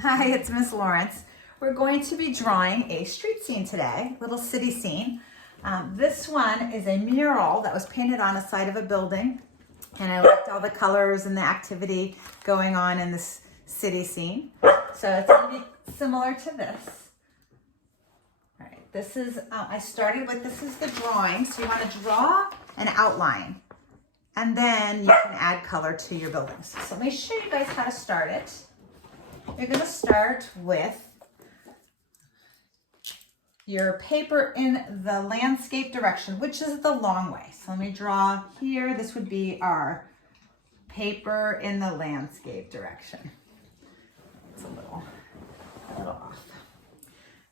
Hi, it's Miss Lawrence. We're going to be drawing a street scene today, little city scene. This one is a mural that was painted on the side of a building, and I liked all the colors and the activity going on in this city scene. So it's going to be similar to this. All right, this is, I started with, this is the drawing. So you want to draw an outline, and then you can add color to your buildings. So let me show you guys how to start it. You're going to start with your paper in the landscape direction, which is the long way. So let me draw here. This would be our paper in the landscape direction. It's a little off.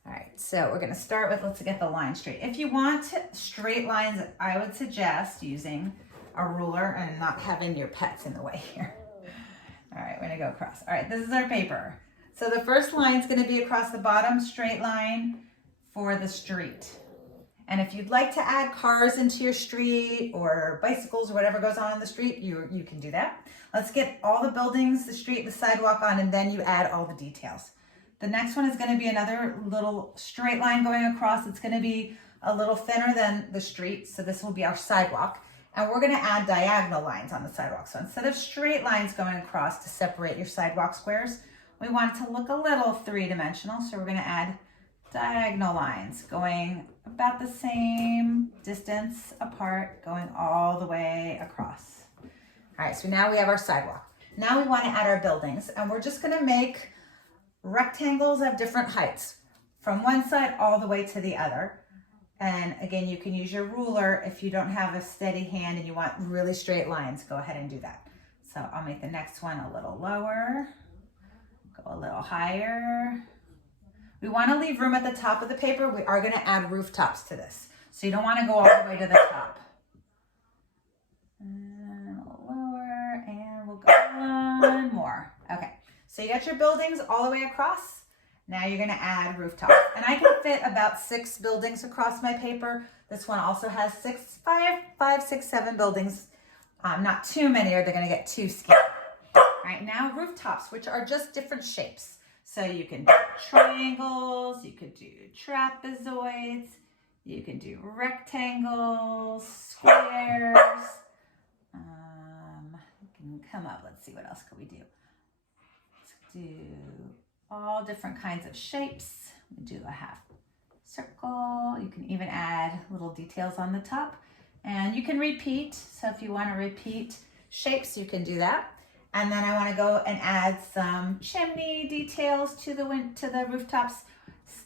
All right, so we're going to start with, let's get the line straight. If you want straight lines, I would suggest using a ruler and not having your pets in the way here. All right, we're gonna go across. All right, this is our paper. So the first line is gonna be across the bottom straight line for the street. And if you'd like to add cars into your street or bicycles or whatever goes on in the street, you can do that. Let's get all the buildings, the street, the sidewalk on, and then you add all the details. The next one is gonna be another little straight line going across. It's gonna be a little thinner than the street, so this will be our sidewalk. And we're gonna add diagonal lines on the sidewalk. So instead of straight lines going across to separate your sidewalk squares, we want it to look a little three-dimensional. So we're gonna add diagonal lines going about the same distance apart, going all the way across. All right, so now we have our sidewalk. Now we wanna add our buildings, and we're just gonna make rectangles of different heights from one side all the way to the other. And again, you can use your ruler if you don't have a steady hand and you want really straight lines, go ahead and do that. So I'll make the next one a little lower, go a little higher. We want to leave room at the top of the paper. We are going to add rooftops to this. So you don't want to go all the way to the top. And a little lower, and we'll go one more. Okay, so you got your buildings all the way across. Now you're gonna add rooftops. And I can fit about 6 buildings across my paper. This one also has 5, 6, 7 buildings. Not too many or they're gonna get too skinny. All right, now rooftops, which are just different shapes. So you can do triangles, you could do trapezoids, you can do rectangles, squares. You can come up, let's see, what else could we do? Let's do all different kinds of shapes. We do a half circle. You can even add little details on the top, and you can repeat. So if you want to repeat shapes, you can do that. And then I want to go and add some chimney details to the rooftops.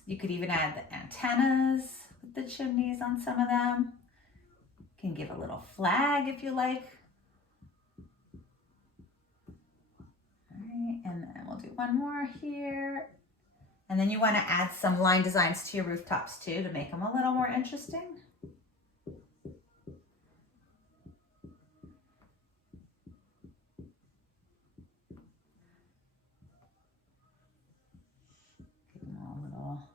You could even add the antennas with the chimneys on some of them. You can give a little flag if you like. And then we'll do one more here. And then you want to add some line designs to your rooftops too to make them a little more interesting. Give them a little.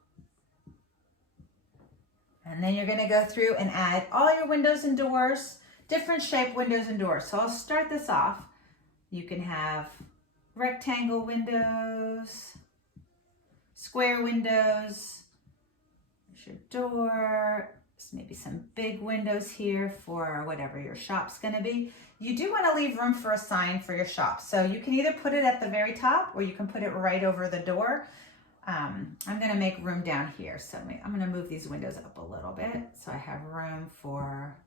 And then you're going to go through and add all your windows and doors, different shape windows and doors. So I'll start this off. You can have rectangle windows, square windows, there's your door, there's maybe some big windows here for whatever your shop's gonna be. You do wanna leave room for a sign for your shop. So you can either put it at the very top or you can put it right over the door. I'm gonna make room down here. So I'm gonna move these windows up a little bit. So I have room for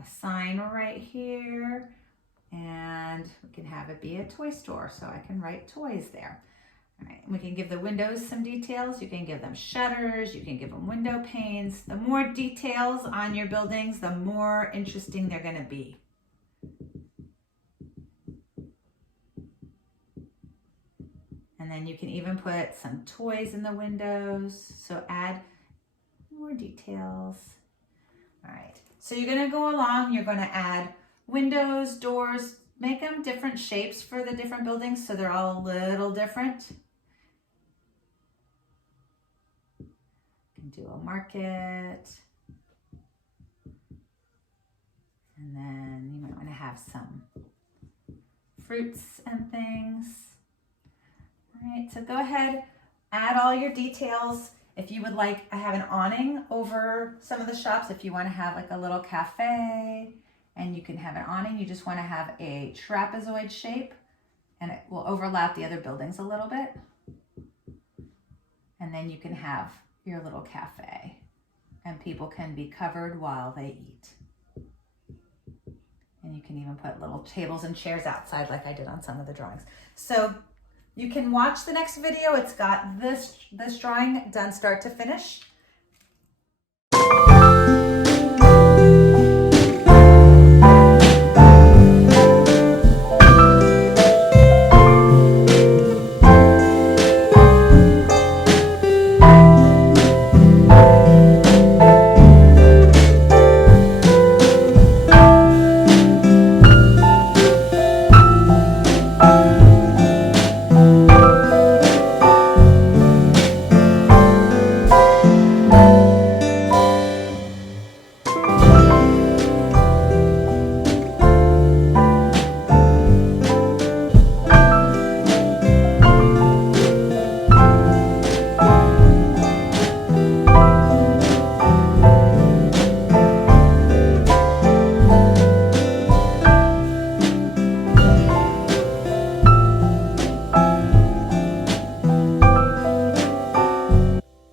a sign right here. And we can have it be a toy store, so I can write toys there. All right, we can give the windows some details. You can give them shutters, you can give them window panes. The more details on your buildings, the more interesting they're gonna be. And then you can even put some toys in the windows, so add more details. All right, so you're gonna go along, you're gonna add windows, doors, make them different shapes for the different buildings so they're all a little different. You can do a market. And then you might want to have some fruits and things. right, so go ahead, add all your details. If you would like, I have an awning over some of the shops. If you want to have like a little cafe and you can have an awning, you just want to have a trapezoid shape and it will overlap the other buildings a little bit. And then you can have your little cafe and people can be covered while they eat. And you can even put little tables and chairs outside like I did on some of the drawings. So you can watch the next video. It's got this drawing done start to finish.